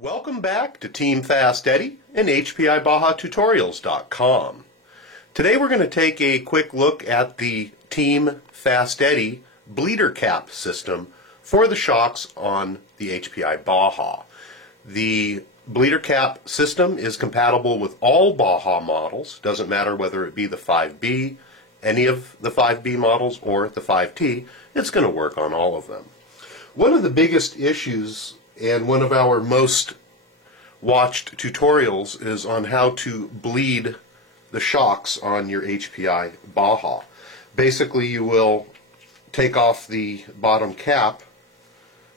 Welcome back to Team Fast Eddie and HPIBajaTutorials.com. Today we're going to take a quick look at the Team Fast Eddie bleeder cap system for the shocks on the HPI Baja. The bleeder cap system is compatible with all Baja models. Doesn't matter whether it be the 5B, any of the 5B models, or the 5T. It's going to work on all of them. One of the biggest issues and one of our most watched tutorials is on how to bleed the shocks on your HPI Baja. Basically, you will take off the bottom cap,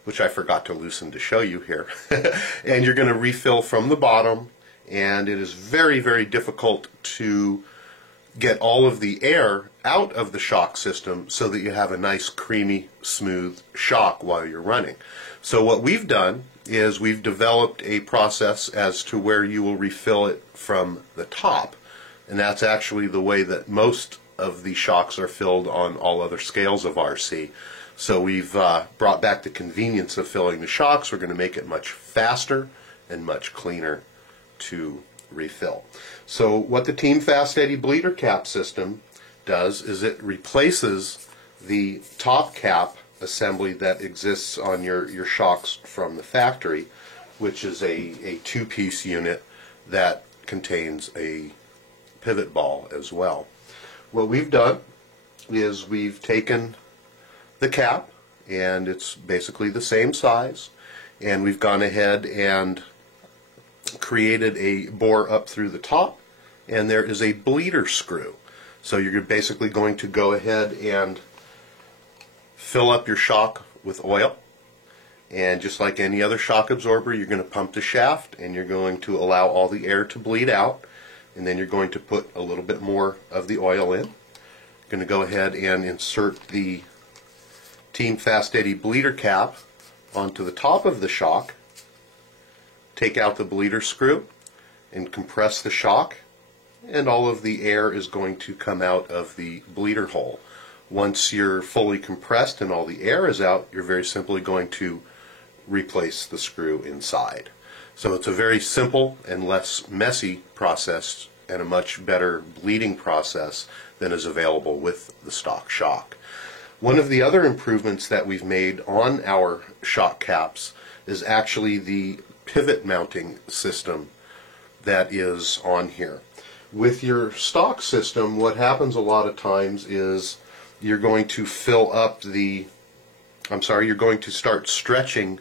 which I forgot to loosen to show you here, and you're going to refill from the bottom, and it is very, very difficult to get all of the air out of the shock system so that you have a nice creamy smooth shock while you're running. So what we've done is we've developed a process as to where you will refill it from the top, and that's actually the way that most of the shocks are filled on all other scales of RC. So we've brought back the convenience of filling the shocks. We're going to make it much faster and much cleaner to refill. So what the Team Fast Eddie bleeder cap system does is it replaces the top cap assembly that exists on your shocks from the factory, which is a two-piece unit that contains a pivot ball as well. What we've done is we've taken the cap, and it's basically the same size, and we've gone ahead and created a bore up through the top, and there is a bleeder screw. So you're basically going to go ahead and fill up your shock with oil, and just like any other shock absorber, you're going to pump the shaft and you're going to allow all the air to bleed out, and then you're going to put a little bit more of the oil in. You're going to go ahead and insert the Team Fast Eddie bleeder cap onto the top of the shock, take out the bleeder screw and compress the shock, and all of the air is going to come out of the bleeder hole. Once you're fully compressed and all the air is out, you're very simply going to replace the screw inside. So it's a very simple and less messy process, and a much better bleeding process than is available with the stock shock. One of the other improvements that we've made on our shock caps is actually the pivot mounting system that is on here. With your stock system, what happens a lot of times is you're going to you're going to start stretching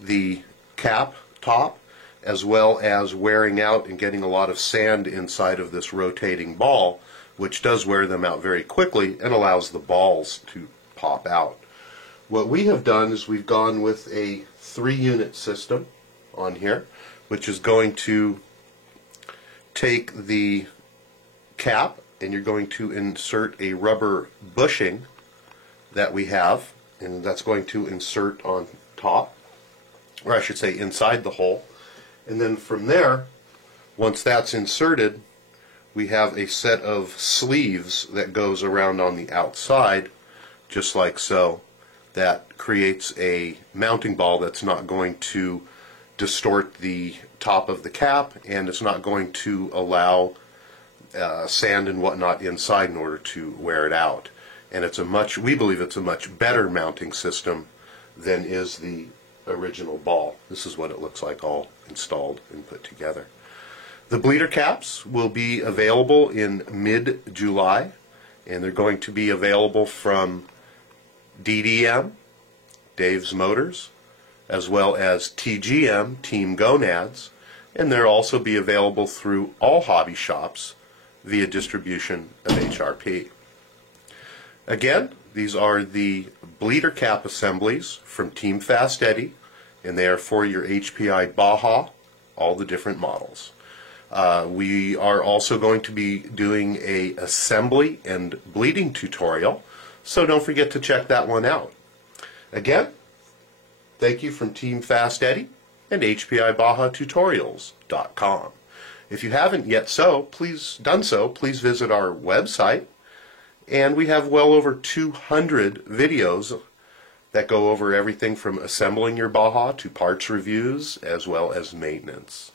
the cap top, as well as wearing out and getting a lot of sand inside of this rotating ball, which does wear them out very quickly and allows the balls to pop out. What we have done is we've gone with a 3-unit system on here, which is going to take the cap, and you're going to insert a rubber bushing that we have, and that's going to insert on top, or I should say inside the hole. And then from there, once that's inserted, we have a set of sleeves that goes around on the outside, just like so. That creates a mounting ball that's not going to distort the top of the cap, and it's not going to allow sand and whatnot inside in order to wear it out. And we believe it's a much better mounting system than is the original ball. This is what it looks like all installed and put together. The bleeder caps will be available in mid-July, and they're going to be available from DDM, Dave's Motors, as well as TGM, Team Gonads, and they'll also be available through all hobby shops via distribution of HRP. Again, these are the bleeder cap assemblies from Team Fast Eddie, and they are for your HPI Baja, all the different models. We are also going to be doing a assembly and bleeding tutorial, so don't forget to check that one out. Again, thank you from Team Fast Eddie and HPIBajaTutorials.com. If you haven't yet done so, please visit our website, and we have well over 200 videos that go over everything from assembling your Baja to parts reviews as well as maintenance.